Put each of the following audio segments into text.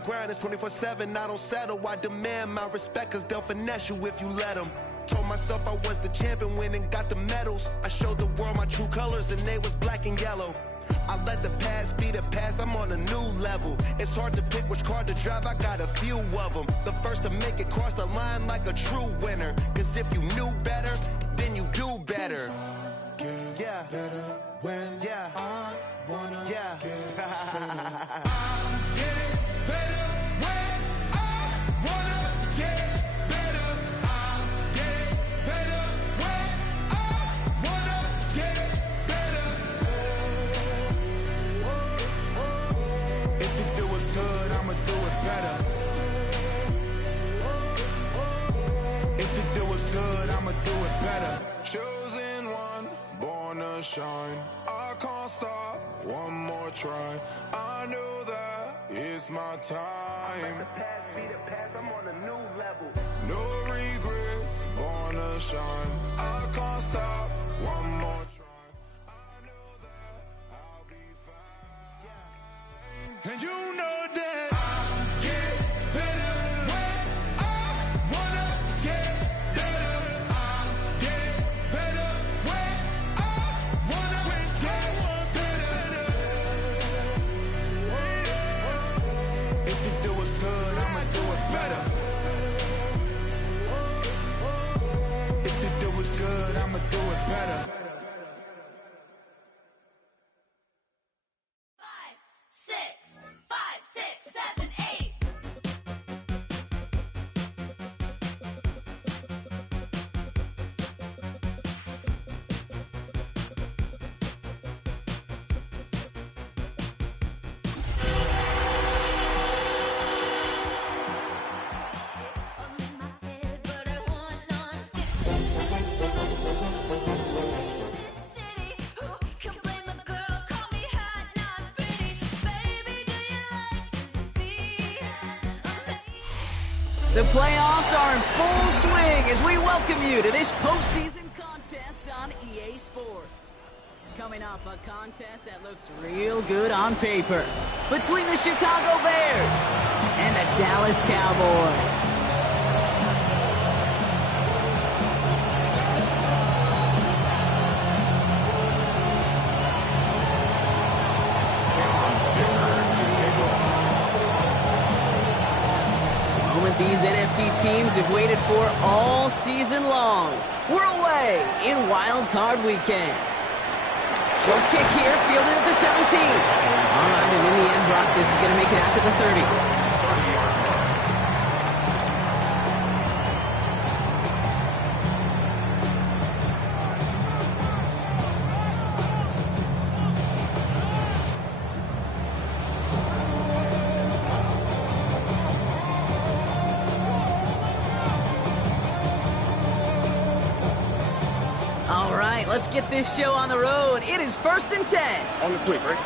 grind is 24/7, I don't settle. I demand my respect, cause they'll finesse you if you let them. Told myself I was the champion, went and got the medals. I showed the world my true colors and they was black and yellow. I let the past be the past, I'm on a new level. It's hard to pick which car to drive, I got a few of them. The first to make it cross the line like a true winner. Cause if you knew better, then you do better. Yeah. Better when I wanna get better. I'm getting better when I wanna get better. I'm getting better when I wanna get better. If you do it good, I'ma do it better. If you do it good, I'ma do it better. Chosen one, born to shine. I can't stop, one more try. I know that it's my time. Let the past be the past, I'm on a new level. No regrets, born to shine. I can't stop, one more try. I know that I'll be fine. And you know that I'll get better when I wanna get better. I'll get better when I wanna get better. If you do it good, I'ma do it better. If you do it good, I'ma do it better. 5, 6, 5, 6, 7, 8. The playoffs are in full swing as we welcome you to this postseason contest on EA Sports. Coming up, a contest that looks real good on paper between the Chicago Bears and the Dallas Cowboys. These NFC teams have waited for all season long. We're away in Wildcard weekend. Short kick here, fielded at the 17. All right, and in the end, Brock, this is going to make it out to the 30. All right, let's get this show on the road. It is 1st and 10. On the quick, right?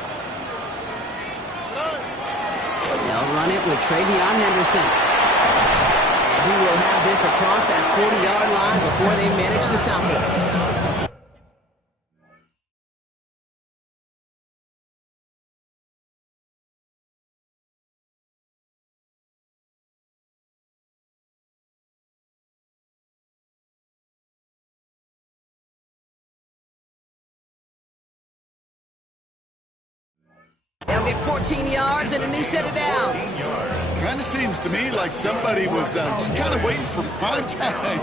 They'll run it with Travion Henderson. And he will have this across that 40-yard line before they manage to stop it. They'll get 14 yards and a new set of downs. Kind of seems to me like somebody was just kind of waiting for prime time.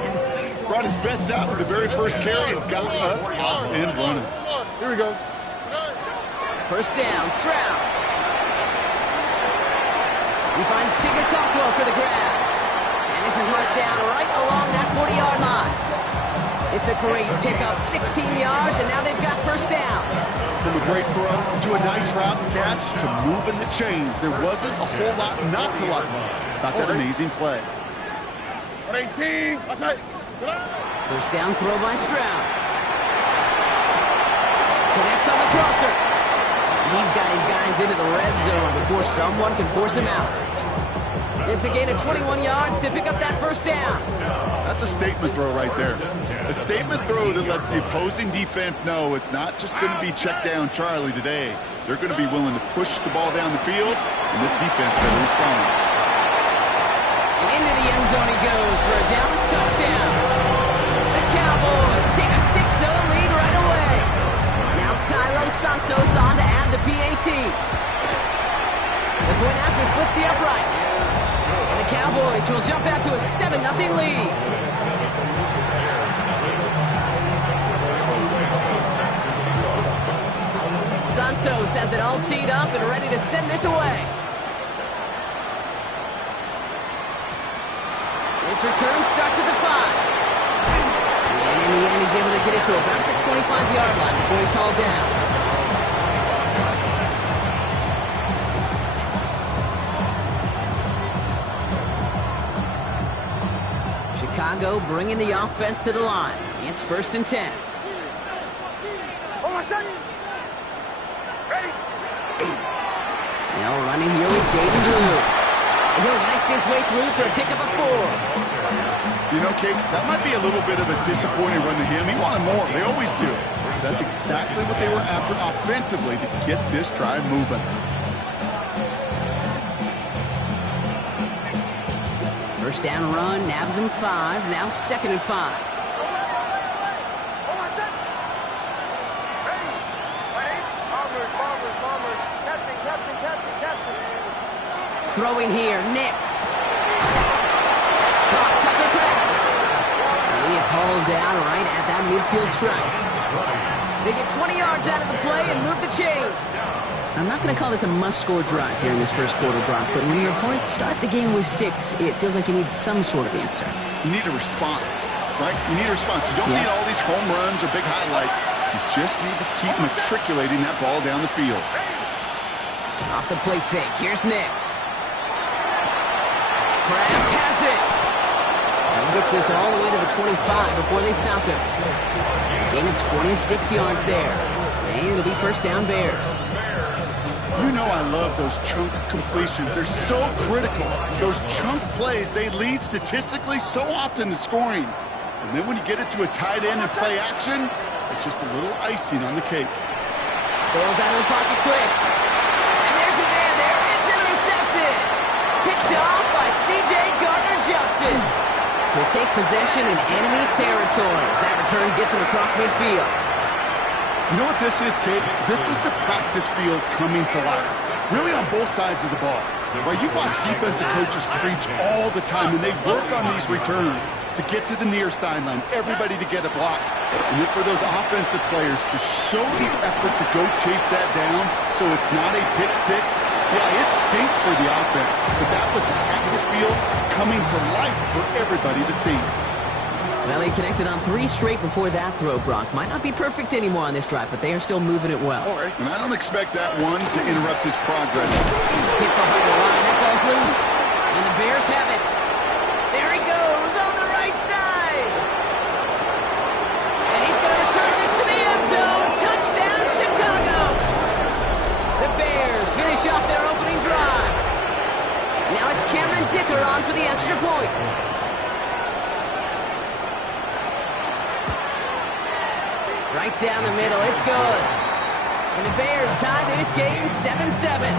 Brought his best out with the very first carry and's got us off and running. Here we go. First down, Stroud. He finds Tigger for the grab. And this is marked down right along that 40-yard line. It's a great pickup, 16 yards, and now they've got first down. From a great throw to a nice route catch to moving the chains. There wasn't a whole lot not to like about that amazing play. 18. First down throw by Stroud. Connects on the crosser. He's got his guys into the red zone before someone can force him out. It's a gain of 21 yards to pick up that first down. That's a statement throw right there. A statement throw that lets the opposing defense know it's not just going to be check down Charlie today. They're going to be willing to push the ball down the field, and this defense will respond. And into the end zone he goes for a Dallas touchdown. The Cowboys take a 6-0 lead right away. Now Cairo Santos on to add the PAT. The point after splits the upright. And the Cowboys will jump out to a 7-0 lead. Santos has it all teed up and ready to send this away. This return starts at the 5. And in the end, he's able to get it to about the 25-yard line before he's hauled down. Chicago bringing the offense to the line. It's 1st and 10. Now running here with Jaden Drew. And he'll knife his way through for a pickup of 4. You know, Kate, that might be a little bit of a disappointing run to him. He wanted more. They always do. That's exactly what they were after offensively to get this drive moving. First down run, nabs him 5. Now 2nd and 5. Throwing here, Nix. That's caught, Tucker Craft. And he is hauled down right at that midfield stripe. They get 20 yards out of the play and move the chains. I'm not going to call this a must-score drive here in this first quarter, Brock, but when your opponents start the game with 6, it feels like you need some sort of answer. You need a response, right? You need a response. You don't need all these home runs or big highlights. You just need to keep matriculating that ball down the field. Off the play fake, here's Nix. Krabs has it. And he gets this all the way to the 25 before they stop him. Gain of 26 yards there. And it'll be first down Bears. You know I love those chunk completions. They're so critical. Those chunk plays, they lead statistically so often to scoring. And then when you get it to a tight end and play action, it's just a little icing on the cake. Bails out of the pocket quick. And there's a man there. It's intercepted. Picked off by C.J. Gardner-Johnson. To take possession in enemy territory as that return gets him across midfield. You know what this is, Kate? This is the practice field coming to life. Really on both sides of the ball. Right, you watch defensive coaches preach all the time, and they work on these returns to get to the near sideline, everybody to get a block. And then for those offensive players to show the effort to go chase that down so it's not a pick 6, yeah, it stinks for the offense. But that was the practice field coming to life for everybody to see. Well, he connected on 3 straight before that throw, Brock. Might not be perfect anymore on this drive, but they are still moving it well. And I don't expect that one to interrupt his progress. Hit behind the line. That ball's loose. And the Bears have it. There he goes on the right side. And he's going to return this to the end zone. Touchdown, Chicago. The Bears finish off their opening drive. Now it's Cameron Dicker on for the extra point. Right down the middle, it's good. And the Bears tie this game 7-7.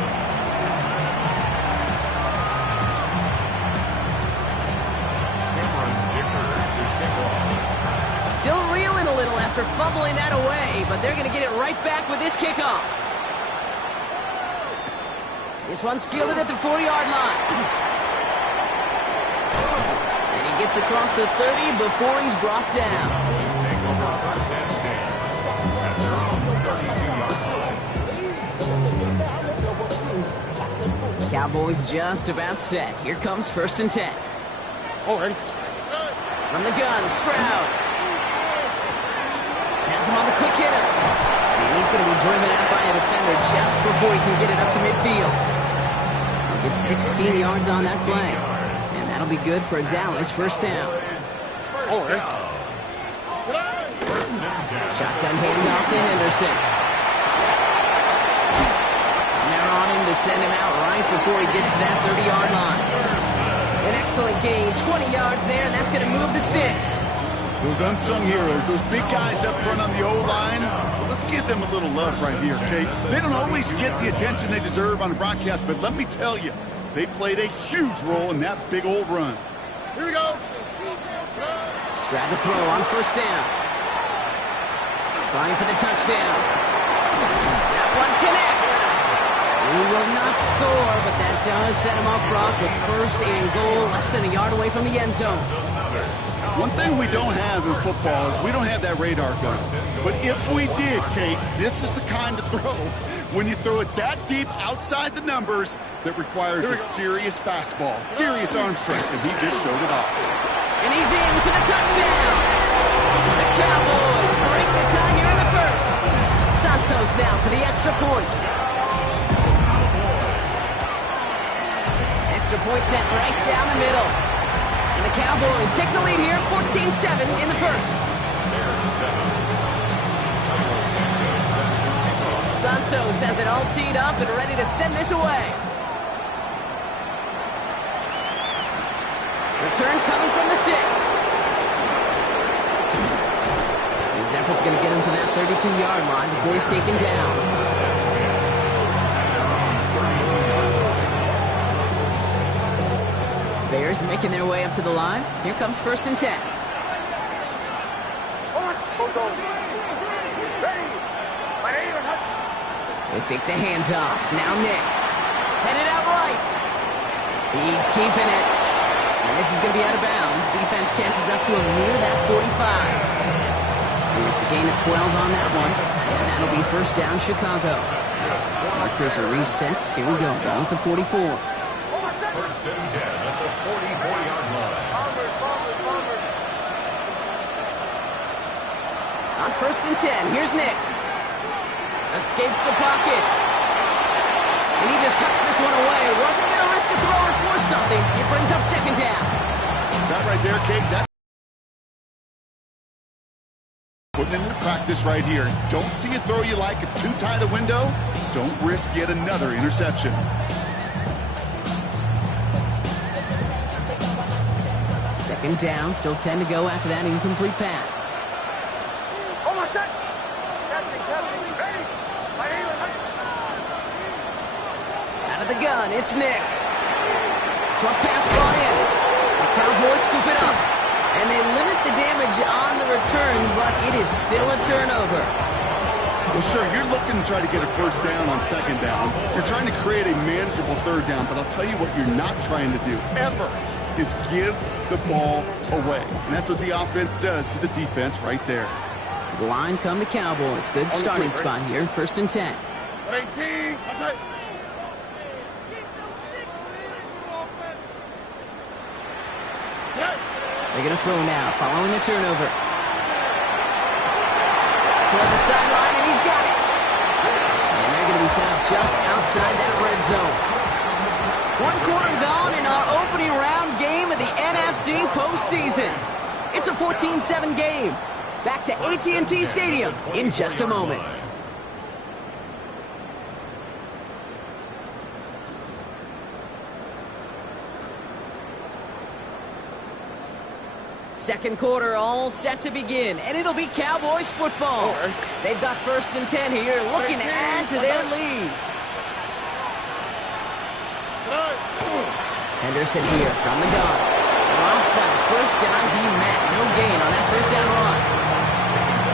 Still reeling a little after fumbling that away, but they're going to get it right back with this kickoff. This one's fielded at the 4-yard line. And he gets across the 30 before he's brought down. Cowboys just about set. Here comes 1st and 10. Already. From the gun, Stroud. Has him on the quick hitter. And he's going to be driven out by a defender just before he can get it up to midfield. He'll get 16 yards on that play. And that'll be good for a Dallas first down. Already. Shotgun handoff to Henderson. And they're on him to send him out right before he gets to that 30-yard line. The next Excellent gain, 20 yards there, and that's going to move the sticks. Those unsung heroes, those big guys up front on the O-line, well, let's give them a little love right here, Kate. They don't always get the attention they deserve on a broadcast, but let me tell you, they played a huge role in that big old run. Here we go. Stroud to throw on first down. Trying for the touchdown. That one connects. He will not score, but that does set him up, Brock, with first and goal, less than a yard away from the end zone. One thing we don't have in football is we don't have that radar gun. But if we did, Kate, this is the kind of throw, when you throw it that deep outside the numbers, that requires a serious fastball, serious arm strength, and he just showed it off. And he's in for the touchdown. The Cowboys break the tie here in the first. Santos now for the extra point. Extra point sent right down the middle. And the Cowboys take the lead here, 14-7 in the first. Santos has it all teed up and ready to send this away. Return coming from the 6. His effort's going to get him to that 32-yard line before he's taken down. Bears making their way up to the line. Here comes first and 10. They fake the handoff. Now Nix. Headed out right. He's keeping it. And this is going to be out of bounds. Defense catches up to him near that 45. And it's a gain of 12 on that one. And that'll be first down Chicago. Markers are reset. Here we go. Down with the 44. First and 10 at the 44-yard line. On first and 10, here's Nix. Escapes the pocket. And he just hucks this one away. Wasn't going to risk a throw or force something. It brings up second down. That right there, Kate, that putting into practice right here. Don't see a throw you like. It's too tight a window. Don't risk yet another interception. Second down, still 10 to go after that incomplete pass. Out of the gun, it's Nix. Short pass brought in. The Cowboys scoop it up. And they limit the damage on the return, but it is still a turnover. Well, sure, you're looking to try to get a first down on second down. You're trying to create a manageable third down, but I'll tell you what you're not trying to do, ever, is give the ball away. And that's what the offense does to the defense right there. To the line come the Cowboys. Good starting spot here, first and 10. 18, outside. They're going to throw now, following the turnover. Toward the sideline, and he's got it. And they're going to be set up just outside that red zone. One quarter gone in our opening round game of the NFC postseason. It's a 14-7 game. Back to AT&T Stadium in just a moment. Second quarter all set to begin, and it'll be Cowboys football. They've got first and 10 here, looking to add to their lead. Henderson here from the gun. Dropped by the first guy he met. No gain on that first down run.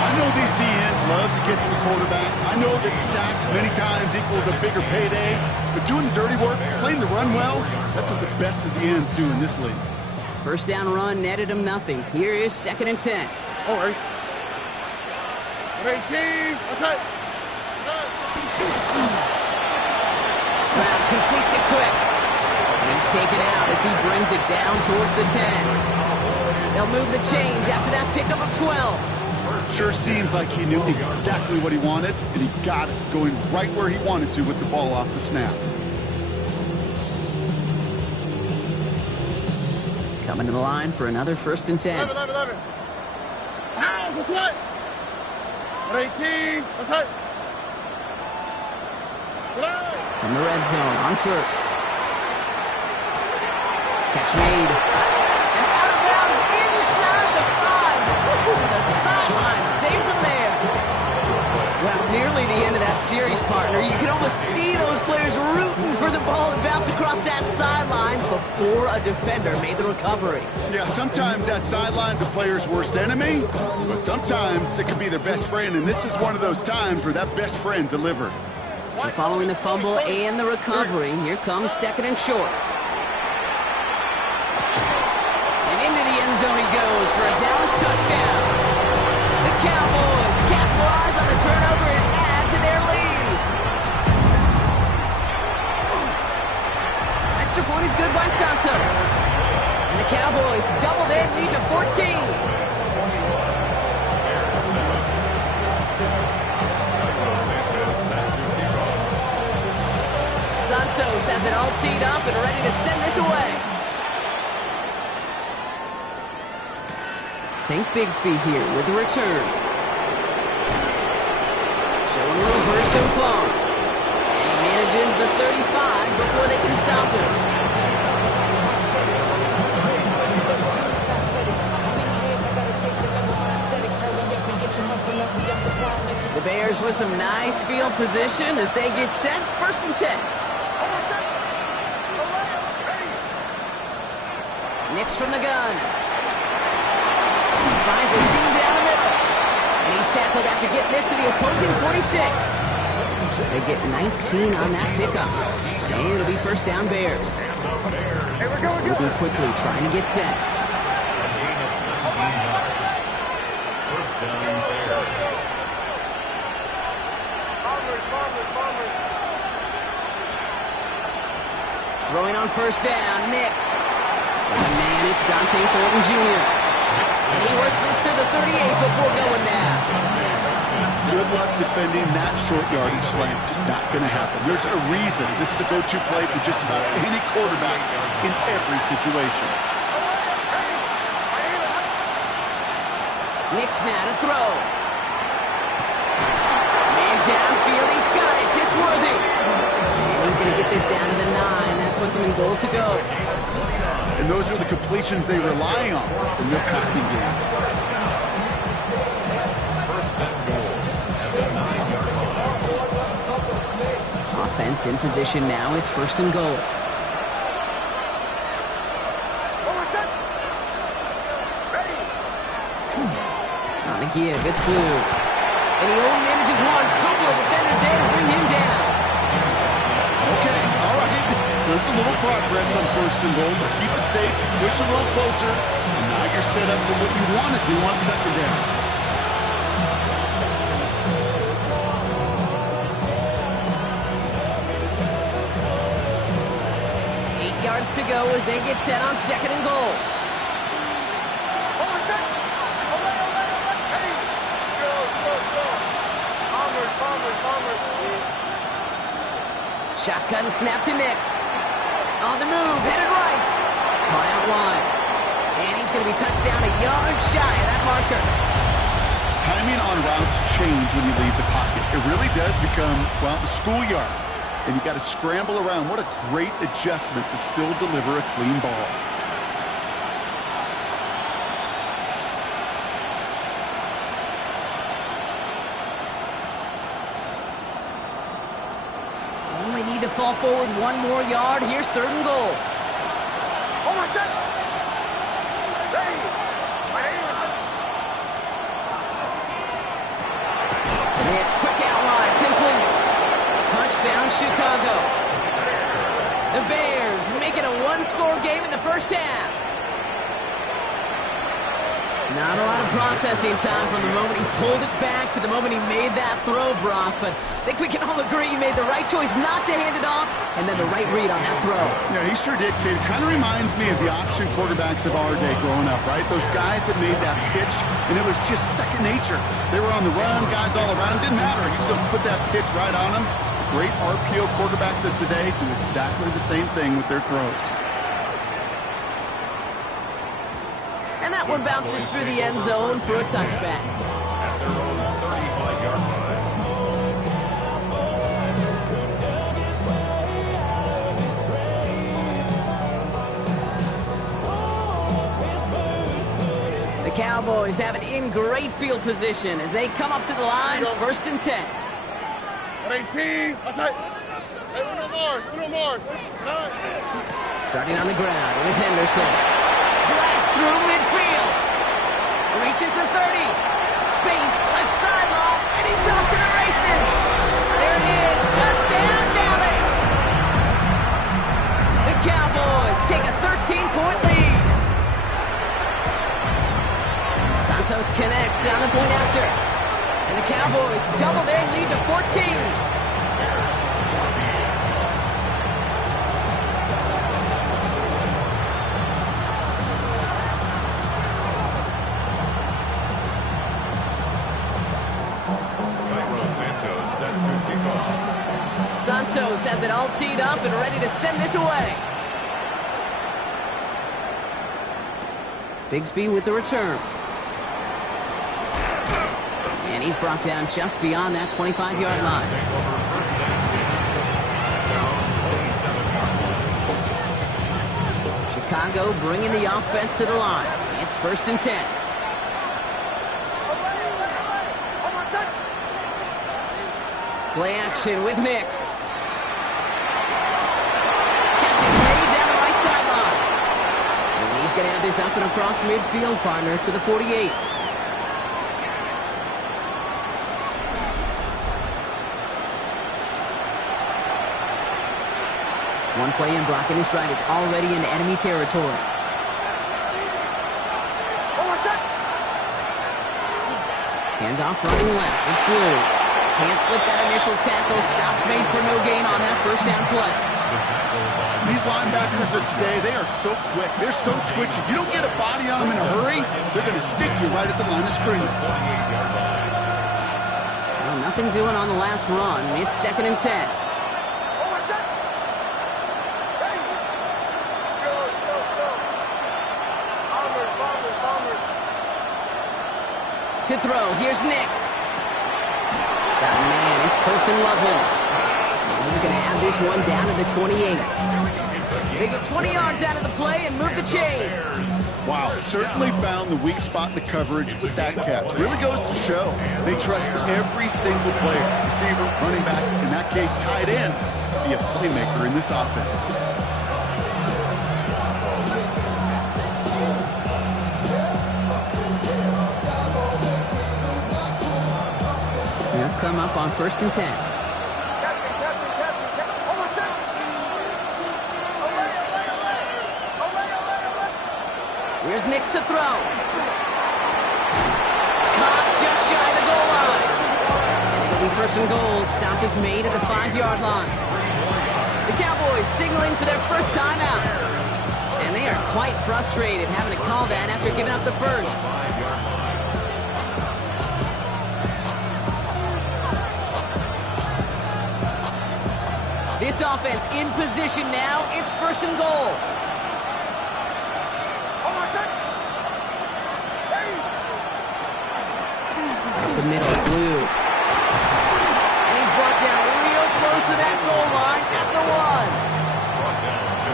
I know these DNs love to get to the quarterback. I know that sacks many times equals a bigger payday, but doing the dirty work, playing the run well, that's what the best of the ends do in this league. First down run netted him nothing. Here is second and 10. All right. 18, outside. Stroud completes it quick. And he's taken out as he brings it down towards the 10. They'll move the chains after that pickup of 12. Sure seems like he knew exactly what he wanted, and he got it, going right where he wanted to with the ball off the snap. Coming to the line for another first and 10. 11. Now, what's that? 18, what's that? From the red zone on first. Catch made. And out of bounds inside the 5. The sideline saves him there. Well, nearly the end of that series, partner. You can almost see those players rooting for the ball to bounce across that sideline before a defender made the recovery. Yeah, sometimes that sideline's a player's worst enemy, but sometimes it can be their best friend, and this is one of those times where that best friend delivered. So following the fumble and the recovery, here comes second and short. And into the end zone he goes for a Dallas touchdown. The Cowboys capitalize on the turnover and add to their lead. Extra point is good by Santos. And the Cowboys double their lead to 14. Santos has it all teed up and ready to send this away. Tank Bigsby here with the return. Showing a little burst so far. And he manages the 35 before they can stop him. The Bears with some nice field position as they get set. 1st and 10. Nix from the gun. Finds a seam down the middle. And he's tackled after getting this to the opposing 46. They get 19 on that pickup. And it'll be 1st down Bears. Moving quickly, trying to get set. Throwing on 1st down, Nix. Got a man, it's Dante Thornton Jr. And he works this to the 38 before going down. Good luck defending that short yardage slant. Just not going to happen. There's a reason this is a go-to play for just about any quarterback in every situation. Nix now to throw. Man downfield, he's got it. It's worthy. And he's going to get this down to the 9. That puts him in goal to go. And those are the completions they rely on in their passing game. 1st and goal at the 9-yard line. Offense in position now. It's 1st and goal. On the give, it's Blue. And he only manages one. Couple of defenders there to bring him down. Okay, all right. There's a little progress on 1st and goal, but keep it safe, push a little closer, and now you're set up for what you want to do on 2nd down. To go as they get set on 2nd and goal. Shotgun snap to Nix. On the move, headed right. Caught out wide. And he's going to be touched down a yard shy of that marker. Timing on routes change when you leave the pocket. It really does become, well, the schoolyard. And you got to scramble around. What a great adjustment to still deliver a clean ball. Only need to fall forward 1 more yard. Here's 3rd and goal. Nix, quick out wide, complete. Touchdown, Chicago. The Bears make it a 1-score game in the 1st half. Not a lot of processing time from the moment he pulled it back to the moment he made that throw, Brock. But I think we can all agree he made the right choice not to hand it off, and then the right read on that throw. Yeah, he sure did, kid. It kind of reminds me of the option quarterbacks of our day growing up, right? Those guys that made that pitch, and it was just second nature. They were on the run, guys all around. Didn't matter. He's going to put that pitch right on them. Great RPO quarterbacks of today do exactly the same thing with their throws. And that one bounces through the end zone for a touchback. At their own 35-yard line. Cowboys have it in great field position as they come up to the line, 1st and 10. 18. Outside. Hey, uno more. Starting on the ground with Henderson. Blast through midfield. Reaches the 30. Space, left sideline, and he's off to the races. There it is. Touchdown, Dallas. The Cowboys take a 13-point lead. Santos connects on the point after. And the Cowboys double their lead to 14. Santos has it all teed up and ready to send this away. Bigsby with the return. And he's brought down just beyond that 25-yard line. Chicago bringing the offense to the line. It's 1st and 10. Play action with Nix. Catches made down the right sideline. And he's going to have this up and across midfield, partner, to the 48. One play in blocking his stride is already into enemy territory. Handoff running left. It's Blue. Can't slip that initial tackle. Stops made for no gain on that 1st down play. These linebackers of today, they are so quick. They're so twitchy. You don't get a body on them in a hurry, they're going to stick you right at the line of scrimmage. Well, nothing doing on the last run. It's 2nd and 10. To throw, here's Nix. Got a man, it's Kirsten Loveland. And he's going to have this one down to the 28. They get 20 yards out of the play and move the chains. Wow, certainly found the weak spot in the coverage with that catch. Really goes to show they trust every single player, receiver, running back, in that case tight end, to be a playmaker in this offense. They'll come up on 1st and 10. Here's Nix to throw. Caught just shy of the goal line. And it'll be 1st and goal. Stop is made at the 5-yard line. The Cowboys signaling for their first timeout. And they are quite frustrated having to call that after giving up the first. This offense in position now. It's 1st and goal. Up the middle, Blue. And he's brought down real close to that goal line at the 1.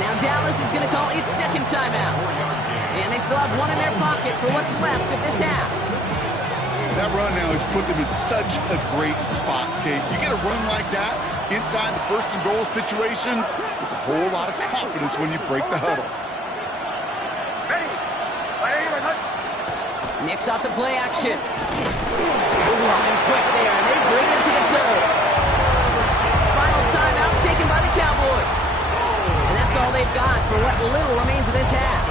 Now Dallas is going to call its 2nd timeout. And they still have one in their pocket for what's left of this half. That run now has put them in such a great spot, Kate. You get a run like that inside the 1st and goal situations, there's a whole lot of confidence when you break the huddle. Nix off the play action. Running quick there, and they bring him to the toe. Final timeout taken by the Cowboys. And that's all they've got for what little remains of this half.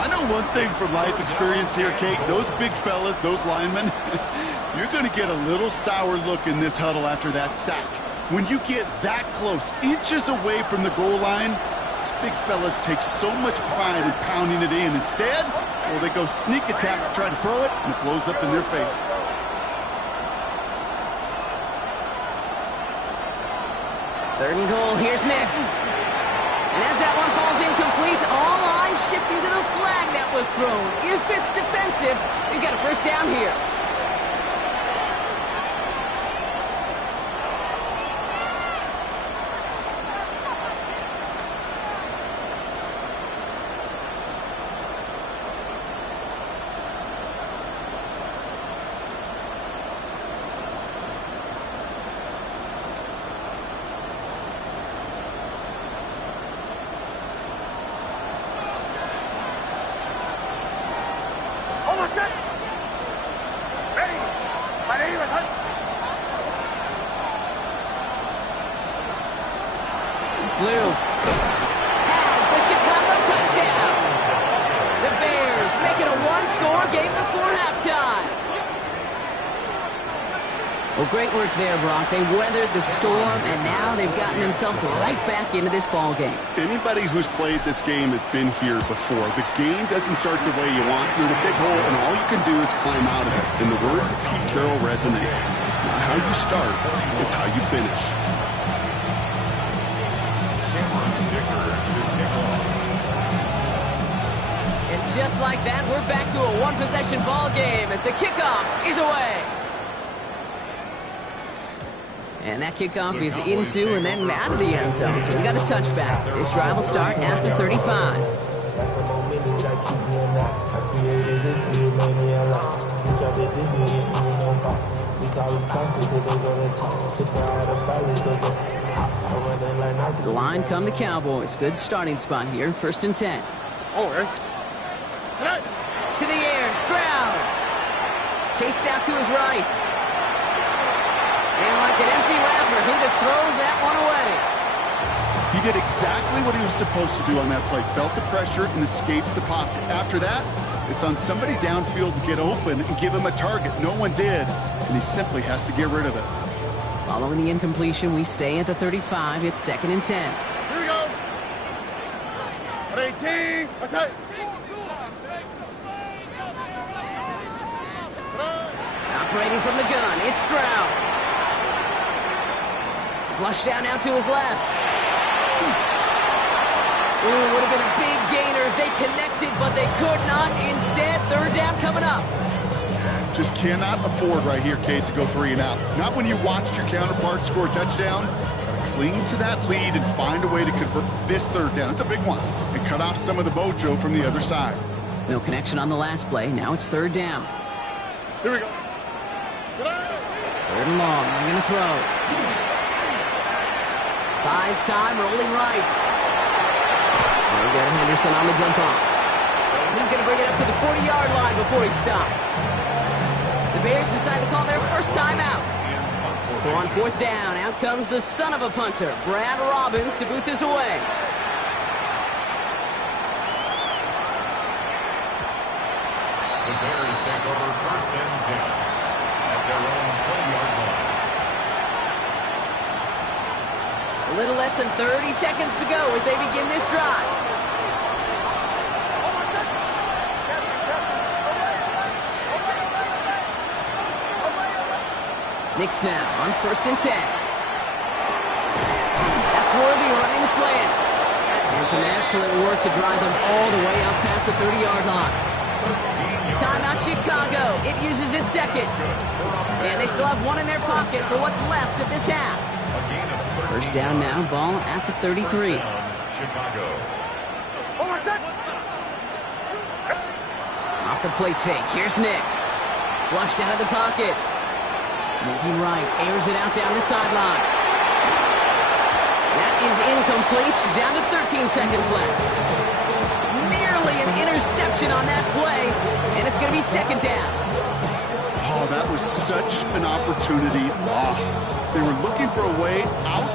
I know one thing from life experience here, Kate. Those big fellas, those linemen, you're going to get a little sour look in this huddle after that sack. When you get that close, inches away from the goal line, these big fellas take so much pride in pounding it in. Instead, well, they go sneak attack to try to throw it, and it blows up in their face. Third and goal, here's Nix. And as that one falls incomplete, all eyes shifting to the flag that was thrown. If it's defensive, they've got a first down here. blue. Has the Chicago touchdown. The Bears make it a one-score game before halftime. Well, great work there, Brock. They weathered the storm, and now they've gotten themselves right back into this ball game. Anybody who's played this game has been here before. The game doesn't start the way you want. You're in a big hole, and all you can do is climb out of it. And the words of Pete Carroll resonate. It's not how you start, it's how you finish. And just like that, we're back to a one-possession ball game as the kickoff is away. And that kickoff is into and then out of the end zone. So we got a touchback. This drive will start at the 35. The line come the Cowboys. Good starting spot here. 1st and 10. To the air. Stroud. Chased out to his right. And like an empty wrapper, he just throws that one away. He did exactly what he was supposed to do on that play. Felt the pressure and escapes the pocket. After that, it's on somebody downfield to get open and give him a target. No one did, and he simply has to get rid of it. Following the incompletion, we stay at the 35. It's 2nd and 10. Here we go. 18. What's that? Operating from the gun, it's Stroud. Flushed out now to his left. Ooh, would have been a big gainer if they connected, but they could not. Instead, 3rd down coming up. Just cannot afford right here, Kate, to go 3 and out. Not when you watched your counterpart score a touchdown. Gotta cling to that lead and find a way to convert this 3rd down. It's a big one. And cut off some of the mojo from the other side. No connection on the last play. Now it's 3rd down. Here we go. 3rd and long. They're going to throw. Buys time, rolling right. They'll get Henderson on the jump off. And he's going to bring it up to the 40-yard line before he stopped. The Bears decide to call their first timeout. So on 4th down, out comes the son of a punter, Brad Robbins, to boot this away. The Bears take over 1st and 10 at their own 20-yard line. A little less than 30 seconds to go as they begin this drive. Knicks now on 1st and 10. That's Worthy running the slant. And some excellent work to drive them all the way up past the 30-yard line. Timeout Chicago. It uses its 2nd. And they still have one in their pocket for what's left of this half. 1st down now, ball at the 33. Chicago. Off the play fake, here's Nix. Flushed out of the pocket. Moving right, airs it out down the sideline. That is incomplete, down to 13 seconds left. Nearly an interception on that play, and it's going to be 2nd down. Oh, that was such an opportunity lost. They were looking for a way out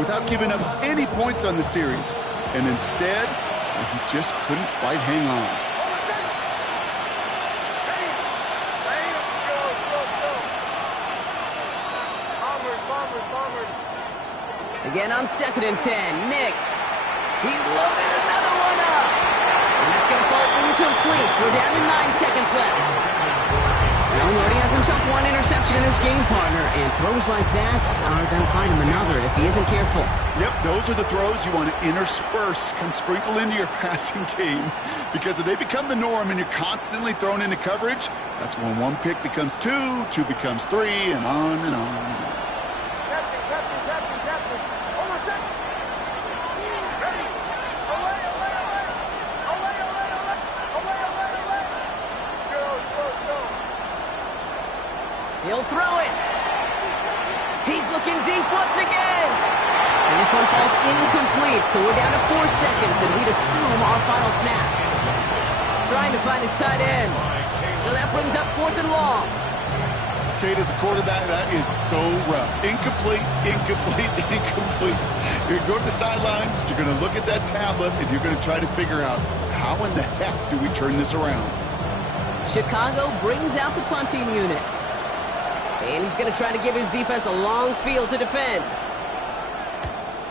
without giving up any points on the series. And instead, he just couldn't quite hang on. Again on 2nd and 10, Nix. He's loaded another one up. And that's going to fall incomplete. We're down to 9 seconds left. Well, he already has himself one interception in this game, partner, and throws like that are going to find him another if he isn't careful. Yep, those are the throws you want to intersperse and sprinkle into your passing game, because if they become the norm and you're constantly thrown into coverage, that's when 1 pick becomes 2, 2 becomes 3, and on and on and on. He'll throw it. He's looking deep once again. And this one falls incomplete, so we're down to 4 seconds, and we'd assume our final snap. Trying to find his tight end. So that brings up 4th and long. Kate, as a quarterback, that is so rough. Incomplete, incomplete, incomplete. You're going to go to the sidelines, you're going to look at that tablet, and you're going to try to figure out how in the heck do we turn this around. Chicago brings out the punting unit. And he's going to try to give his defense a long field to defend.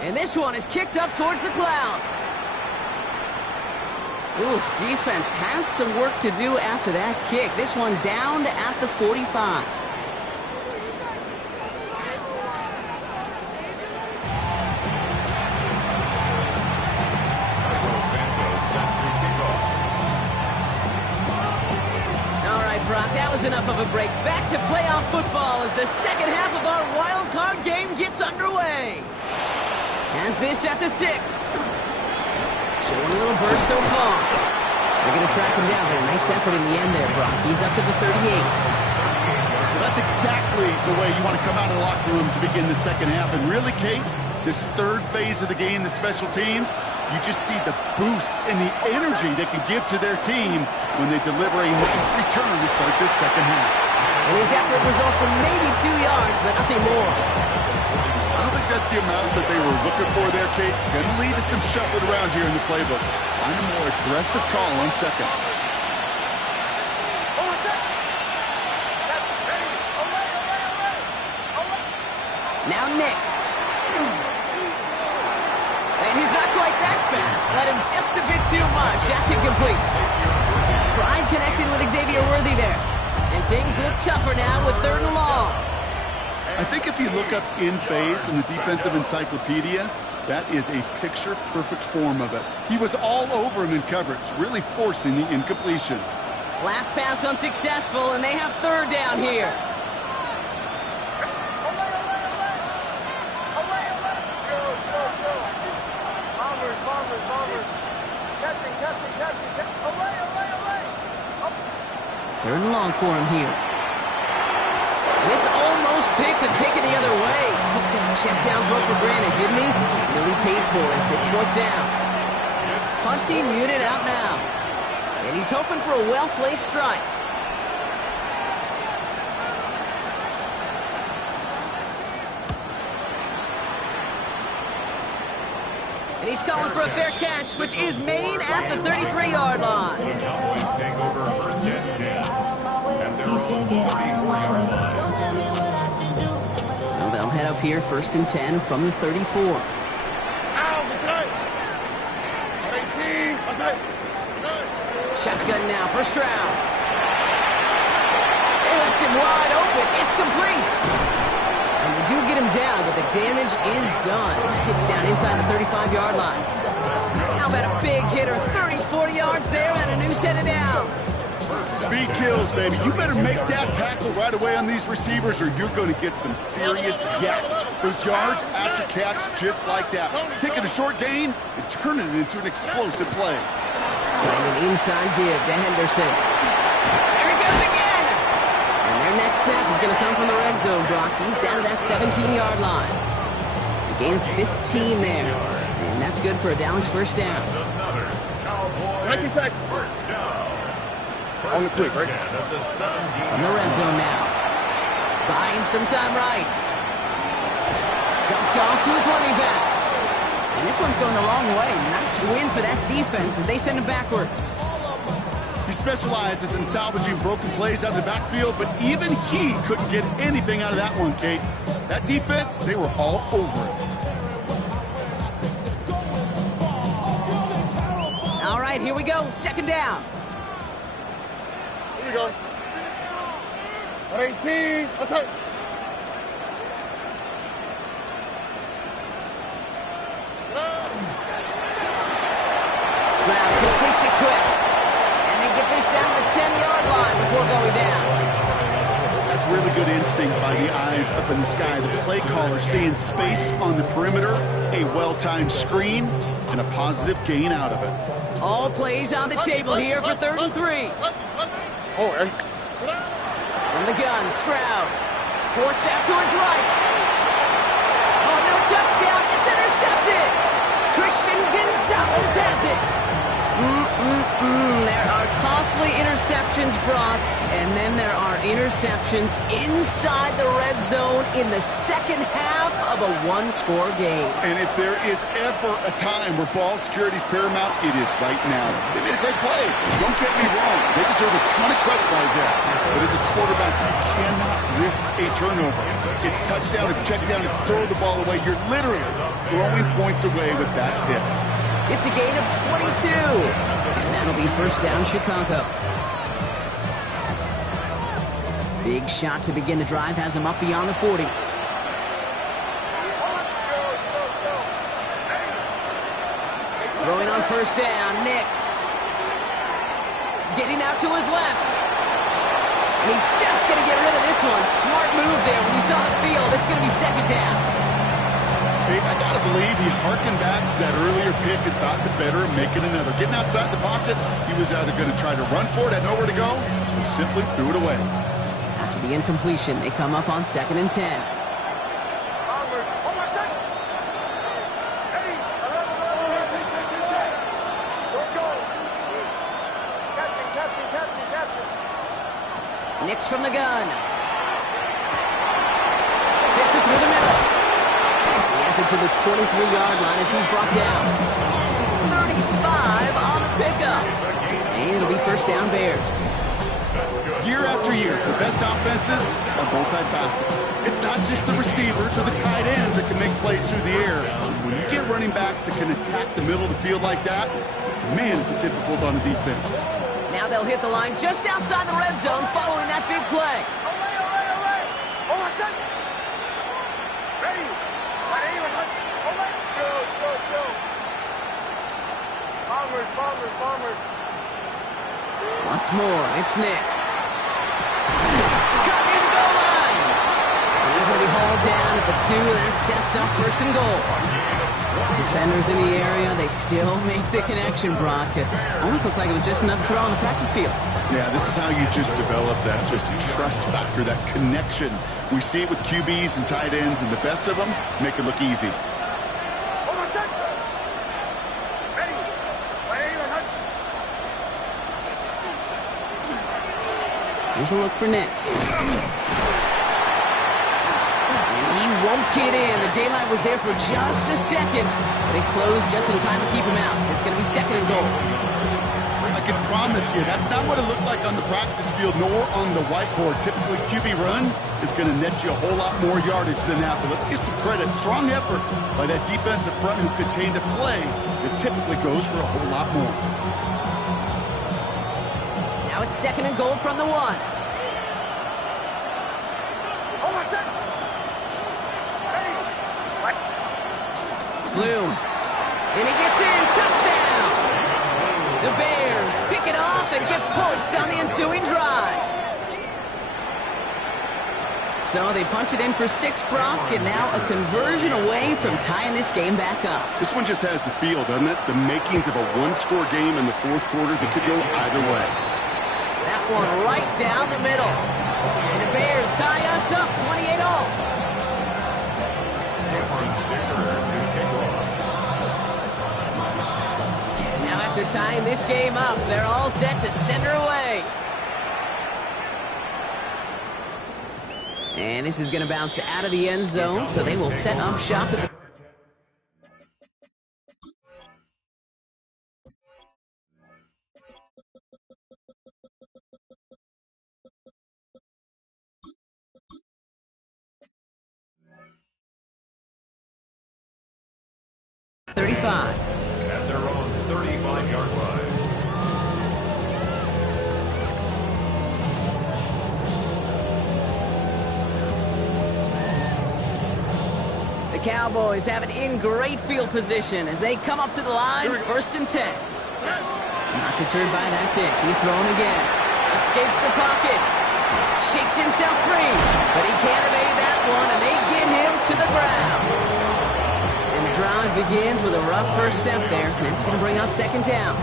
And this one is kicked up towards the clouds. Oof, defense has some work to do after that kick. This one down at the 45. All right, Brock, that was enough of a break. Back to playoff football as the second half of our wild card game gets underway. As this at the 6. Showing a little burst so far. They're going to track him down, but a nice effort in the end there, Brock. He's up to the 38. Well, that's exactly the way you want to come out of the locker room to begin the second half. And really, Kate, this third phase of the game, the special teams, you just see the boost and the energy they can give to their team when they deliver a nice return to start this second half. And his effort results in maybe 2 yards, but nothing more. I don't think that's the amount that they were looking for there, Kate. Going to lead to some shuffling around here in the playbook. Find a more aggressive call on second. Now Nix. And he's not quite that fast. Let him just a bit too much. That's incomplete. Pride connecting with Xavier Worthy there. And things look tougher now with 3rd and long. I think if you look up in phase in the defensive encyclopedia, that is a picture-perfect form of it. He was all over him in coverage, really forcing the incompletion. Last pass unsuccessful, and they have 3rd down here. Third and long for him here. And it's almost picked and taken the other way. Took that check down throw for granted, didn't he? Really paid for it. It's 4th down. Punting unit out now. And he's hoping for a well-placed strike. And he's calling for a fair catch, which is made at the 33-yard line. The Cowboys take over 1st and 10 at their own 34-yard line. So they'll head up here 1st and 10 from the 34. Shotgun now for Stroud. They left him wide open. It's complete. And they do get him down, but the damage is done. This kid's down inside the 35-yard line. How about a big hitter? 30, 40 yards there and a new set of downs. Speed kills, baby. You better make that tackle right away on these receivers or you're going to get some serious yak. Those yards after catch just like that. Taking a short gain and turning it into an explosive play. And an inside give to Henderson. There he goes again! And their next snap is going to come from the red zone, Brock. He's down to that 17-yard line. A gain of 15 there. And that's good for a Dallas 1st down. First down. On the quick, right? From the red zone now. Buying some time right. Dumped off to his running back. And this one's going the wrong way. Nice win for that defense as they send him backwards. He specializes in salvaging broken plays out of the backfield, but even he couldn't get anything out of that one, Kate. That defense, they were all over it. All right, here we go. 2nd down. Here we go. At 18. Let's go. Stroud completes it quick. And they get this down to the 10-yard line before going down. That's really good instinct by the eyes up in the sky. The play caller seeing space on the perimeter, a well-timed screen, and a positive gain out of it. All plays on the table here for 3rd and 3. Oh, hey. From the gun, Stroud. Forced out to his right. Oh, no touchdown. It's intercepted. Christian Gonzalez has it. There are costly interceptions, Brock, and then there are interceptions inside the red zone in the second half of a one-score game. And if there is ever a time where ball security is paramount, it is right now. They made a great play. Don't get me wrong. They deserve a ton of credit right there. But as a quarterback, you cannot risk a turnover. It's touchdown, it's check down, it's throw the ball away. You're literally throwing points away with that pick. It's a gain of 22. And that'll be first down, Chicago. Big shot to begin the drive has him up beyond the 40. Throwing on first down, Nix. Getting out to his left. And he's just going to get rid of this one. Smart move there. When you saw the field, it's going to be second down. I gotta believe he harkened back to that earlier pick and thought the better of making another. Getting outside the pocket, he was either going to try to run for it, had nowhere to go, so he simply threw it away. After the incompletion, they come up on 2nd and 10. Nix from the gun. Fits it through the middle. To the 23-yard line as he's brought down. 35 on the pickup. And it'll be first down, Bears. Year after year, the best offenses are multifaceted. It's not just the receivers or the tight ends that can make plays through the air. When you get running backs that can attack the middle of the field like that, man, is it difficult on the defense. Now they'll hit the line just outside the red zone following that big play. Once more, it's Nix. Cut near the goal line. And he's going to be hauled down at the 2. That sets up first and goal. Defenders in the area, they still make the connection, Brock. It almost looked like it was just another throw on the practice field. Yeah, this is how you just develop that just trust factor, that connection. We see it with QBs and tight ends, and the best of them make it look easy. Here's a look for Nix. And he won't get in. The daylight was there for just a second, but it closed just in time to keep him out. So it's going to be second and goal. I can promise you, that's not what it looked like on the practice field, nor on the whiteboard. Typically, QB run is going to net you a whole lot more yardage than that. But let's give some credit. Strong effort by that defensive front who contained a play that typically goes for a whole lot more. Now it's second and goal from the 1. Bloom. And he gets in. Touchdown! The Bears pick it off and get points on the ensuing drive. So they punch it in for 6, Brock, and now a conversion away from tying this game back up. This one just has the feel, doesn't it? The makings of a one-score game in the fourth quarter that could go either way. That one right down the middle. And the Bears tie us up 28-all. Now after tying this game up, they're all set to send her away. And this is going to bounce out of the end zone, so they will set up shop at the... At their own 35-yard line. The Cowboys have it in great field position as they come up to the line, first and 10. Not deterred by that pick. He's thrown again. Escapes the pocket. Shakes himself free. But he can't evade that one, and they get him to the ground. And the drive begins with a rough first step there. That's going to bring up second down.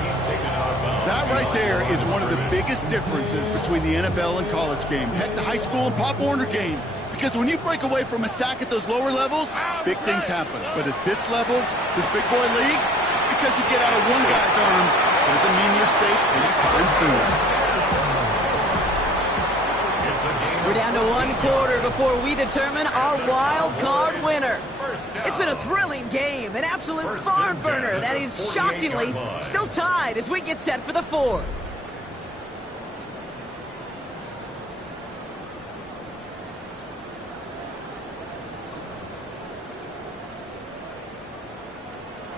That right there is one of the biggest differences between the NFL and college game. Heck, the high school and Pop Warner game. Because when you break away from a sack at those lower levels, big things happen. But at this level, this big boy league, it's because you get out of one guy's arms doesn't mean you're safe anytime soon. We're down to 1 quarter before we determine our wild card winner. It's been a thrilling game, an absolute barn burner that is shockingly still tied as we get set for the 4th.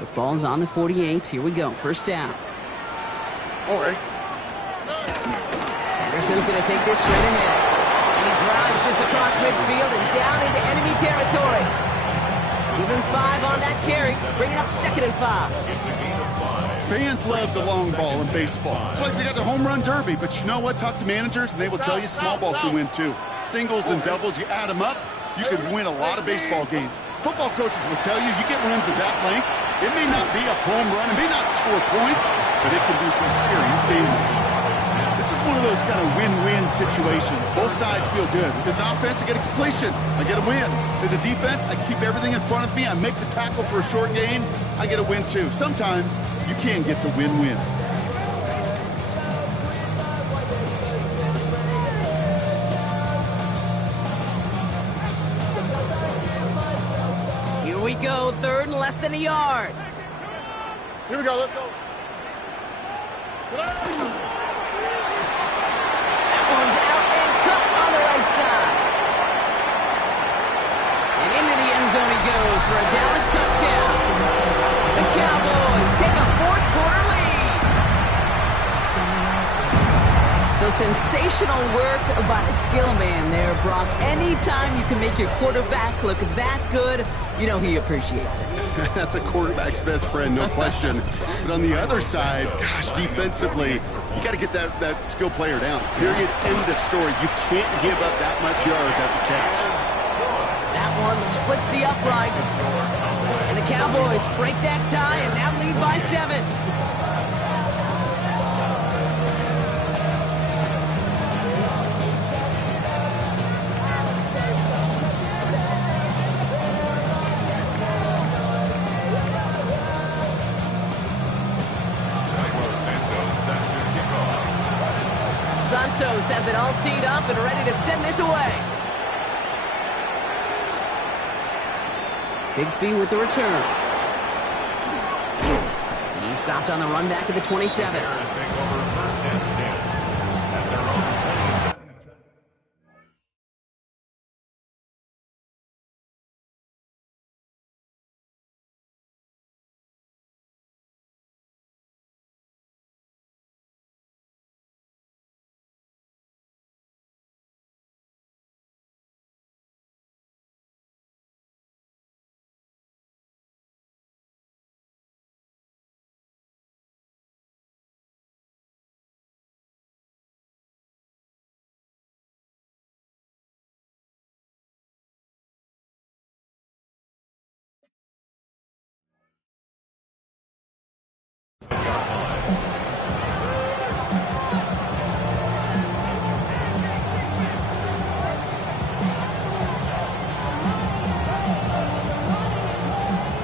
The ball's on the 48. Here we go. First down. All right. Anderson's going to take this straight ahead. And he drives this across midfield and down into enemy territory. Even 5 on that carry, bringing up 2nd and 5. Fans love the long ball in baseball. It's like they got the home run derby, but you know what? Talk to managers, and they will tell you small ball can win too. Singles and doubles, you add them up, you can win a lot of baseball games. Football coaches will tell you get runs of that length. It may not be a home run, it may not score points, but it can do some serious damage. This is one of those kind of win-win situations. Both sides feel good. As an offense, I get a completion. I get a win. As a defense, I keep everything in front of me. I make the tackle for a short gain. I get a win too. Sometimes you can get to win-win. Here we go, 3rd and less than a yard. Here we go. Let's go. One's out and cut on the right side. And into the end zone he goes for a Dallas touchdown. The Cowboys take a 4th quarter lead. So sensational work by the skill man there, Brock. Anytime you can make your quarterback look that good, you know he appreciates it. That's a quarterback's best friend, no question. But on the other side, gosh, defensively, you got to get that skill player down. Period. End of story. You can't give up that much yards after catch. That one splits the uprights. And the Cowboys break that tie and now lead by 7. Santos has it all teed up and ready to send this away. Bigsby with the return. He stopped on the run back at the 27. Bears take over 1st and 10 at their own 27.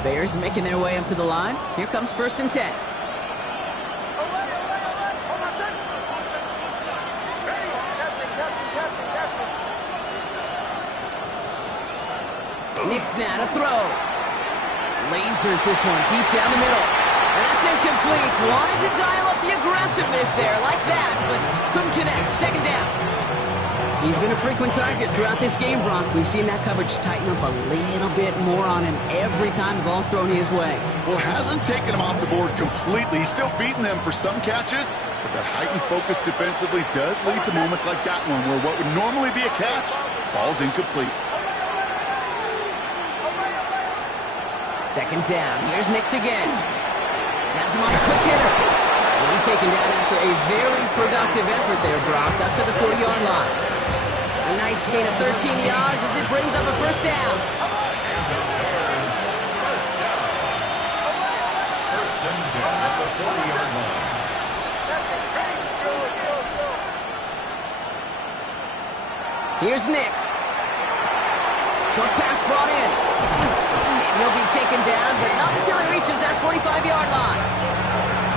Bears making their way up to the line. Here comes 1st and 10. Nick's now to throw. Lasers this one deep down the middle. And that's incomplete. Wanted to dial up the aggressiveness there like that, but couldn't connect. 2nd down. He's been a frequent target throughout this game, Brock. We've seen that coverage tighten up a little bit more on him every time the ball's thrown his way. Well, hasn't taken him off the board completely. He's still beating them for some catches, but that heightened focus defensively does lead to moments like that one where what would normally be a catch falls incomplete. 2nd down. Here's Nix again. That's my quick hitter. Well, he's taken down after a very productive effort there, Brock, up to the 40-yard line. A nice gain of 13 yards as it brings up a 1st down. And the Bears, 1st down. 1st and 10 at the 40-yard line. Here's Nix. Short pass brought in. And he'll be taken down, but not until he reaches that 45-yard line.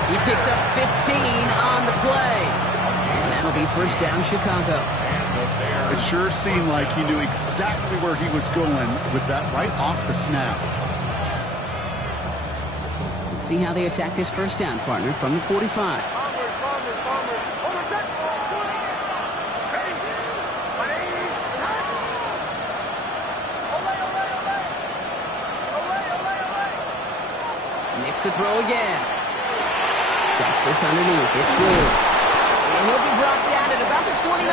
He picks up 15 on the play. And that'll be first down, Chicago. It sure seemed like he knew exactly where he was going with that right off the snap. Let's see how they attack this first down, partner, from the 45. Next to throw again. Drops this underneath. It's Blue. And he'll be brought down at about the 29.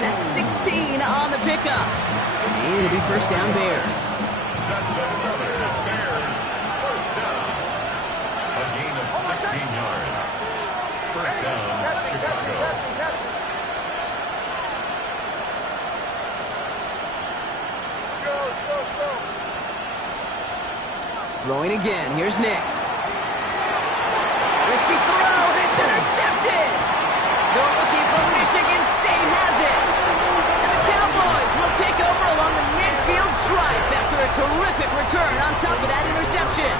That's 16 on the pickup. And it'll be first down, Bears. That's another Bears first down. A gain of 16 yards. First down, Chicago. Throwing again. Here's Nix. Risky throw, and it's intercepted. No looking for Michigan State has it. And the Cowboys will take over along the midfield stripe after a terrific return on top of that interception.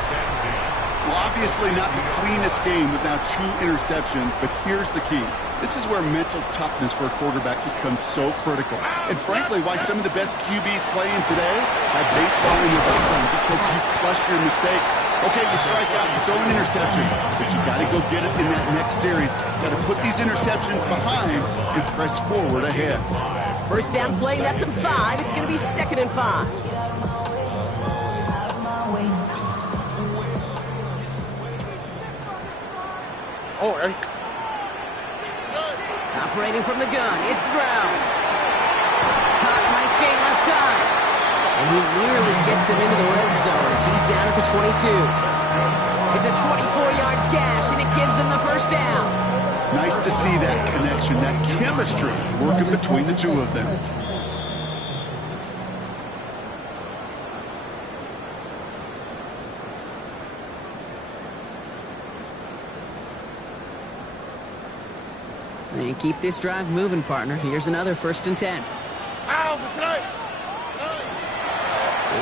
Well, obviously not the cleanest game with now 2 interceptions, but here's the key. This is where mental toughness for a quarterback becomes so critical. And frankly, why some of the best QBs playing today have baseball in their background, because you flush your mistakes. Okay, you strike out, you throw an interception, but you got to go get it in that next series. Got to put these interceptions behind and press forward ahead. First down play, that's him 5. It's going to be 2nd and 5. Oh, right. Operating from the gun, it's Stroud. Caught, nice gain left side. And he nearly gets him into the red zone as he's down at the 22. It's a 24-yard gash, and it gives them the first down. Nice to see that connection, that chemistry working between the two of them. And keep this drive moving, partner. Here's another 1st and 10.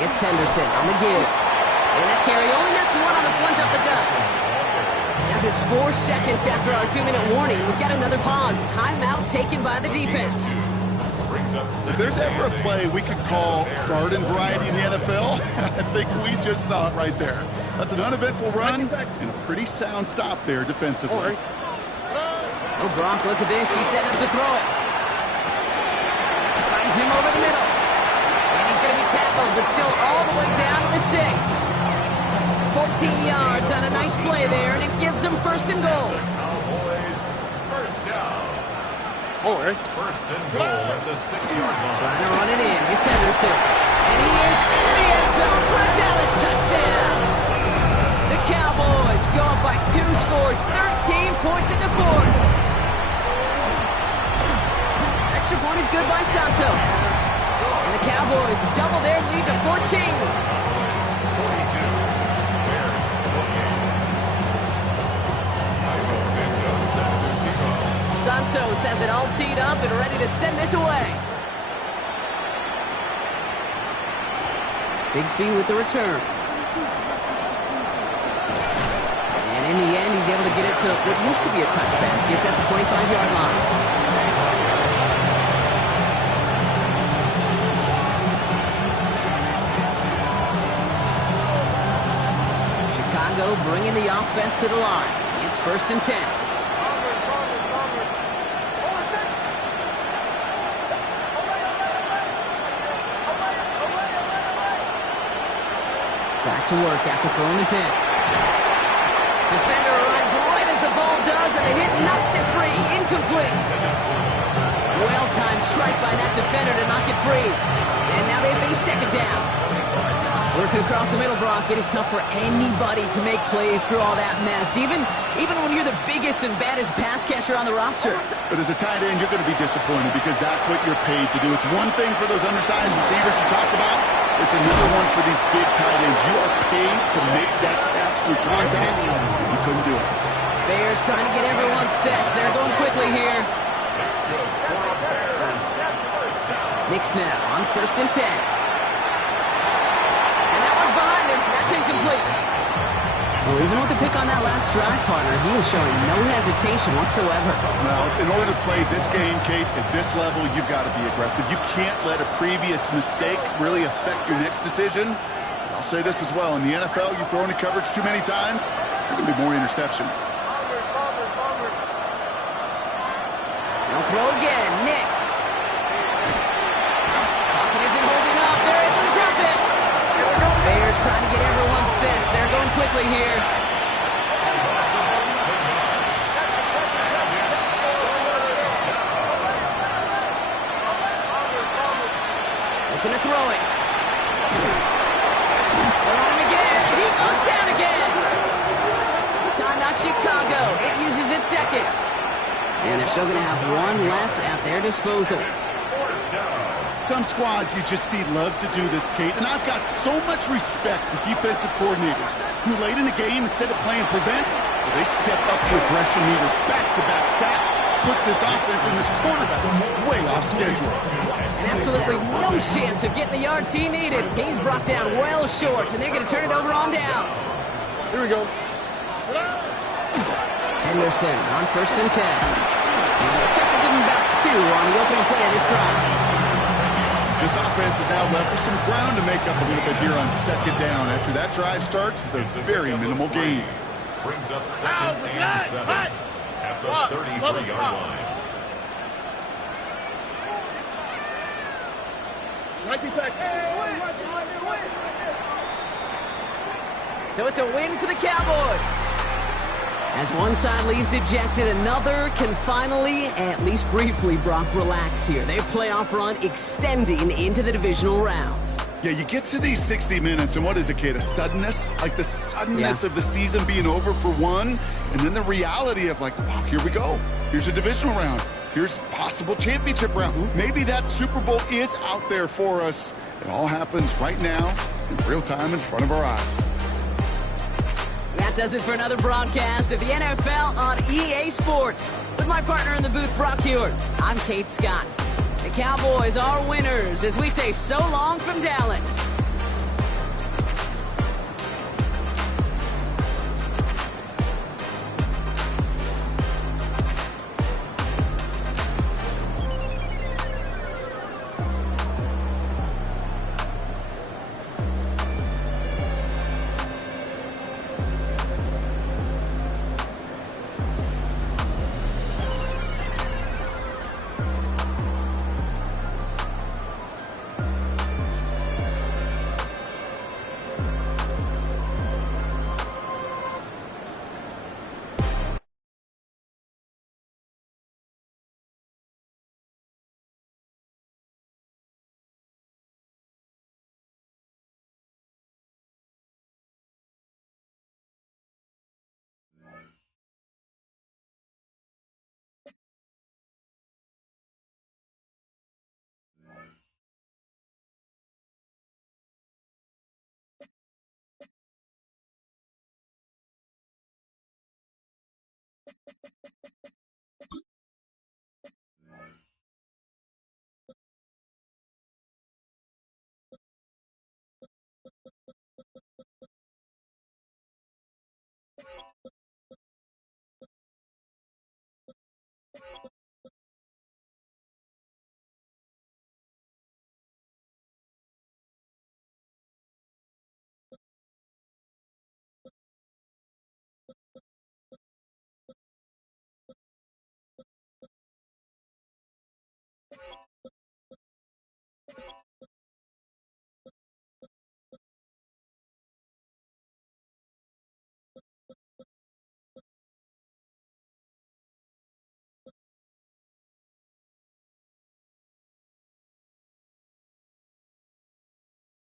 It's Henderson on the give. And that carry only nets 1 on the plunge up the gut. Now just 4 seconds after our 2-minute warning, we've got another pause. Timeout taken by the defense. If there's ever a play we could call garden variety in the NFL, I think we just saw it right there. That's an uneventful run and a pretty sound stop there defensively. Oh, Brock, look at this. He's set up to throw it. Finds him over the middle. And he's going to be tackled, but still all the way down to the 6. 14 yards on a nice play there, and it gives them 1st and goal. Cowboys first down. Oh, right. First and goal at the 6-yard line. Trying to run it in. It's Henderson. And he is into the end zone for a Dallas touchdown. The Cowboys go up by 2 scores, 13 points in the 4th. Extra point is good by Santos. And the Cowboys double their lead to 14. 42. Bears looking. Michael Santos set to kick off. Santos has it all teed up and ready to send this away. Bigsby with the return. And in the end, he's able to get it to what used to be a touchback. It's at the 25-yard line. Bringing the offense to the line. It's 1st and 10. Back to work after throwing the pick. Defender arrives right as the ball does, and the hit knocks it free. Incomplete. Well-timed strike by that defender to knock it free. And now they face 2nd down. Working across the middle, Brock, it is tough for anybody to make plays through all that mess, even when you're the biggest and baddest pass catcher on the roster. But as a tight end, you're going to be disappointed because that's what you're paid to do. It's one thing for those undersized receivers you talk about. It's another one for these big tight ends. You are paid to make that catch through contact. You couldn't do it. Bears trying to get everyone set. So they're going quickly here. That's good for the Bears. First down. Nix now on 1st and 10. That's incomplete. Well, even with the pick on that last drive, partner, he was showing no hesitation whatsoever. Well, in order to play this game, Kate, at this level, you've got to be aggressive. You can't let a previous mistake really affect your next decision. I'll say this as well. In the NFL, you throw into coverage too many times, there can be more interceptions. They'll throw again. Nix. Pocket isn't holding up. They're able to drop it. Bears trying to get everyone's sense. They're going quickly here. Looking to throw it. They're on him again. He goes down again. Timeout Chicago. It uses its second. And they're still going to have one left at their disposal. Some squads you just see love to do this, Kate, and I've got so much respect for defensive coordinators who late in the game, instead of playing prevent, they step up the aggression meter, back-to-back sacks, puts this offense and this quarterback way off schedule. And absolutely no chance of getting the yards he needed. He's brought down well short, and they're going to turn it over on downs. Here we go. Henderson on 1st and 10. And looks like they give him about 2 on the opening play of this drive. This offense is now left with some ground to make up a little bit here on 2nd down after that drive starts with a very minimal gain. Brings up 2nd and 7 at the 33-yard line. So it's a win for the Cowboys. As one side leaves dejected, another can finally, at least briefly, Brock, relax here. Their playoff run extending into the divisional round. Yeah, you get to these 60 minutes, and what is it, Kate? A suddenness? Like the suddenness of the season being over for one, and then the reality of like, wow, here we go. Here's a divisional round. Here's a possible championship round. Maybe that Super Bowl is out there for us. It all happens right now, in real time in front of our eyes. That does it for another broadcast of the NFL on EA Sports. With my partner in the booth, Brock Hewitt, I'm Kate Scott. The Cowboys are winners as we say so long from Dallas.